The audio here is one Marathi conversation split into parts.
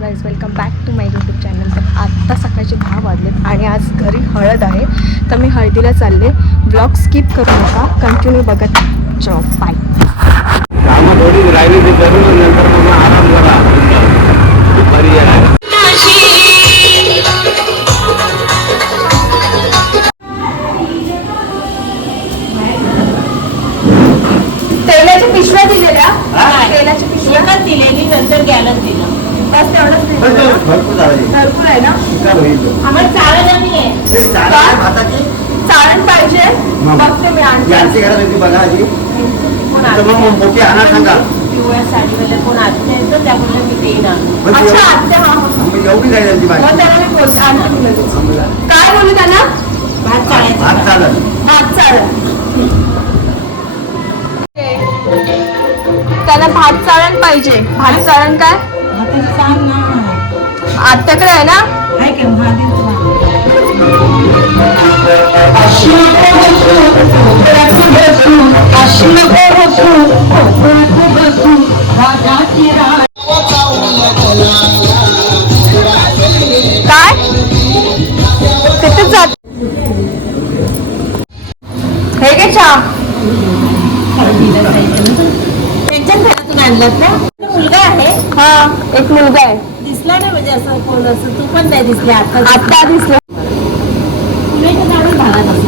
Guys welcome back to my YouTube channel. तर आत्ता सकाळचे 10 वाजलेत आणि आज घरी हळद आहे, तर मी हळदीला चालले. ब्लॉग स्किप करू नका, कंटिन्यू बघत चलो बाय. थोडी राहिली ते करून नंतर मग आराम करा. तेलाच्या पिशव्या दिलेल्या, तेलाच्या पिशव्या दिलेली नंतर गॅलच दिलं. बस तेवढंच भरपूर आहे ना. आम्हाला चालत आहे. चाळण पाहिजे, बघते मी पिवळ्या साडीवाल्या कोण आत्या येतं त्यामुळे मी पेन आणतो. काय बोलू त्यांना? भात चाळायचं. भात चाळण. त्याला भात चाळण पाहिजे. भात चाळण काय आत्याकडे आहे ना? काय तिथे जात हे घे चहा. त्यांच्या घरातून आणलं ना. मुलगा आहे. हा एक मुलगा आहे. दिसला नाही म्हणजे असं कोण असं. तू पण नाही दिसली आता. आत्ता दिसलं. भागात असं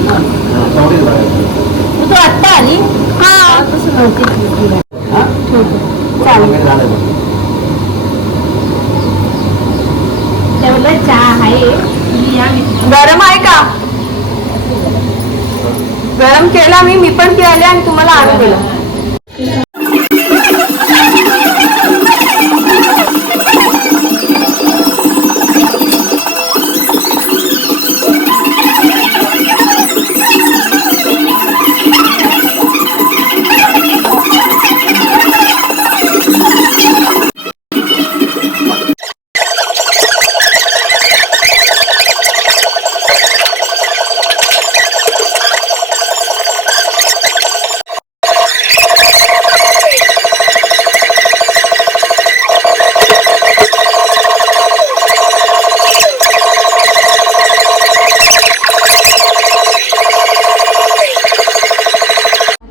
तू आत्ता आली. हा तसं नव्हती. तेवढं चहा आहे. गरम आहे का? गरम केला मी पण प्यायले आणि तुम्हाला आणून दिलं.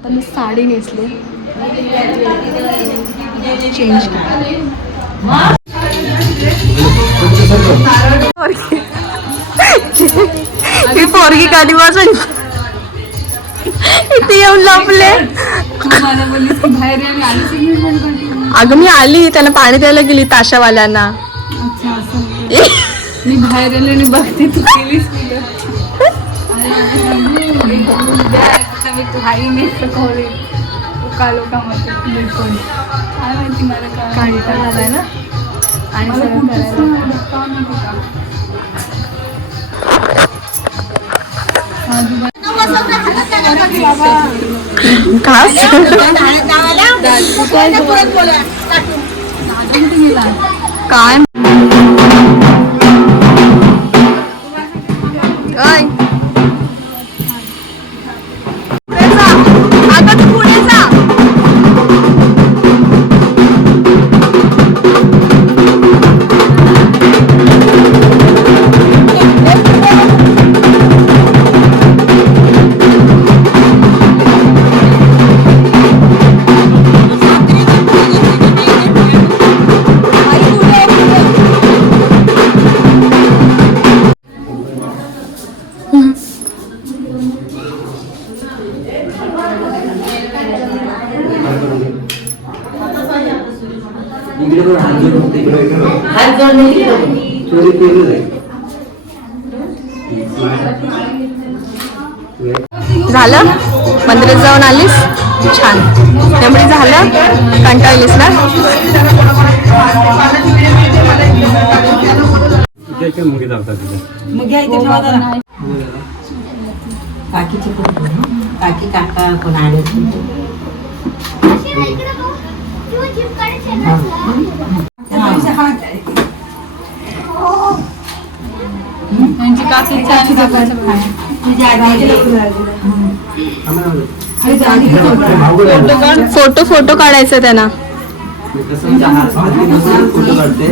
मी साडी नेसले, चेंज ही पोरगी कधी वाजून इथे येऊन लपले. अगं मी आली, त्यांना पाणी द्यायला गेली ताशावाल्यांना. मी बाहेर आले आणि बघते तू केलीस काही नाही सखवले उका लोकांमध्ये काय माहिती मला काय झालंय ना. आणि काय झालं? मंदिरात जाऊन आलीस? छान. त्यामुळे झालं? कंटाळलीस ना? काकी काका कोण आले. त्यांची काकीची आणि फोटो काढायचा त्यांना. फोटो काढते.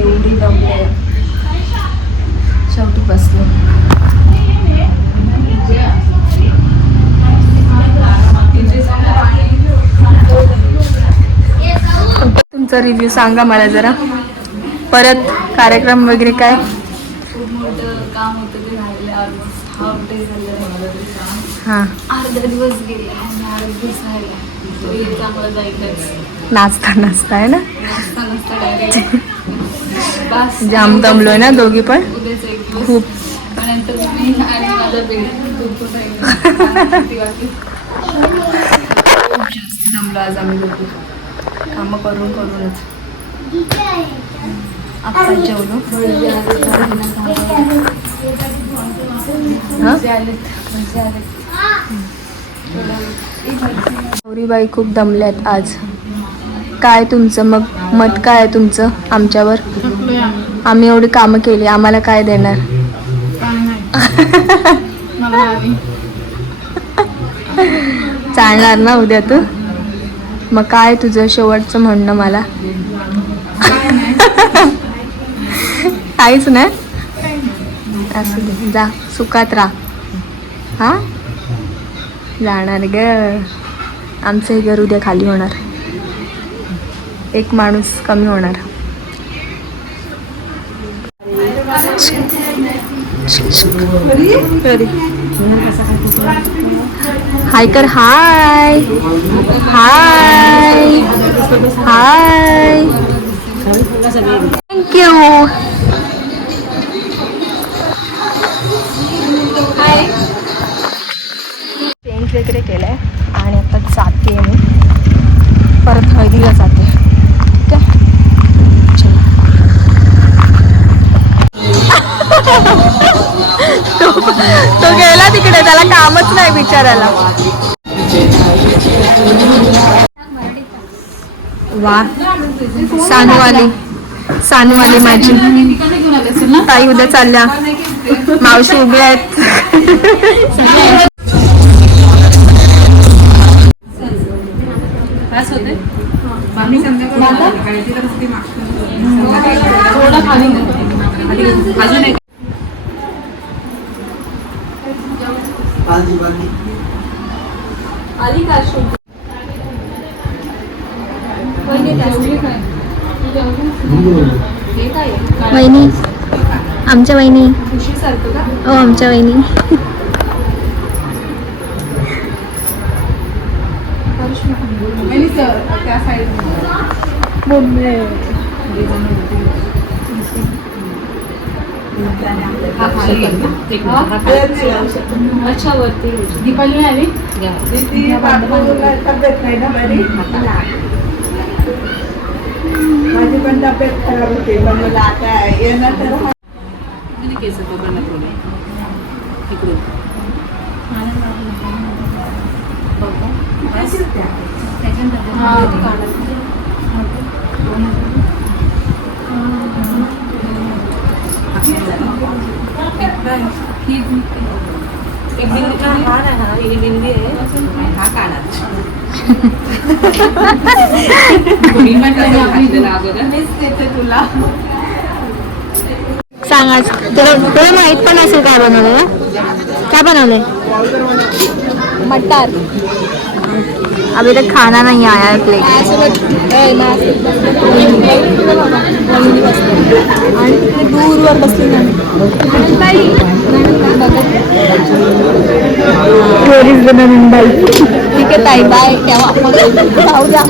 एवढी दमले शेवटी बसले. तुमचा रिव्ह्यू सांगा मला जरा. परत कार्यक्रम वगैरे काय? खूप मोठं काम होतं ते राहिले. ऑलमोस्ट हाफ डे झालं. हां, अर्धा दिवस गेले आणि अर्धा दिवस राहिला. तरी चांगलं जायचंच. नाचता नाचता आहे ना. नसता नसता डायरेक्ट बस जाम दमलोय ना दोघी पण उद्याच एक दिवस. खूप. आणि नंतर मी आणि माझा बेड दूध राहिला. खूप जास्त दमलो आज आम्ही लोक कामं करून करूनच. आता जेवलो. गौरीबाई खूप दमल्यात आज. काय तुमचं मत काय आहे तुमचं आमच्यावर? आम्ही एवढी कामं केली, आम्हाला काय देणार? चालणार ना उद्या तू? मग काय तुझं शेवटचं म्हणणं मला? काहीच नाही. असू दे, जा सुखात राहा. हा जाणार ग. आमचं हे घर उद्या खाली होणार. एक माणूस कमी होणार. हाय कर. हाय हाय हाय. थँक्यू. हाय. चेंज वगैरे केलंय आणि आता जाते मी परत हळदीला जाते. ठीक आहे, चला. तो गेला तिकडे, त्याला कामच नाही बिचारायला. वा, सानूवाली माझी ताई उद्या चालल्या. मावशी उभ्या आहेत. वहिनी, आमच्या वहिनी. हो, आमच्या वहिनी. अच्छा, वरती दीपाली आली. माझी पण तब्येत खराब होते, पण मला आता येणार तर केस पकडण्यात इकडून हा काढा. तुला सांग आज. तुला माहित पण असेल काय बनवलं. काय बनवलंय? मटर. अभी तक खाना नहीं आया है प्लेट. दूरवर बसली ठीक आहे ताई, बाय. तेव्हा जाऊ द्या.